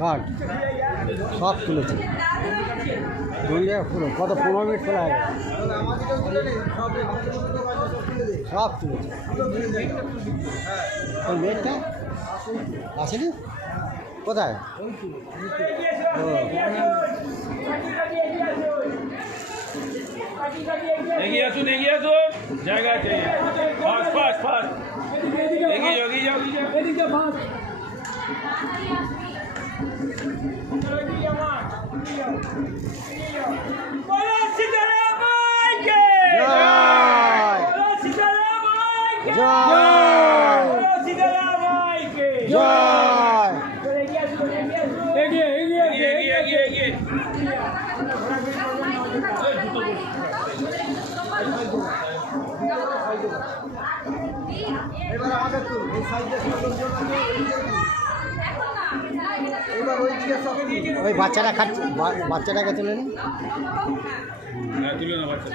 কাঠ সব তুলেছে পুরো কত 15 মিনিট খোলা হয়ে গেছে সব তুলেছে ওই মেয়েটা আসেনি কোথায় এগিয়ে আসুন জায়গা আছে ফাস্ট ফাস্ট ফাস্ট এগিয়ে যাও ওই বাচ্চাটা খাচ্ছে বাচ্চাটাকে তুলে নিন তুলে না বাচ্চা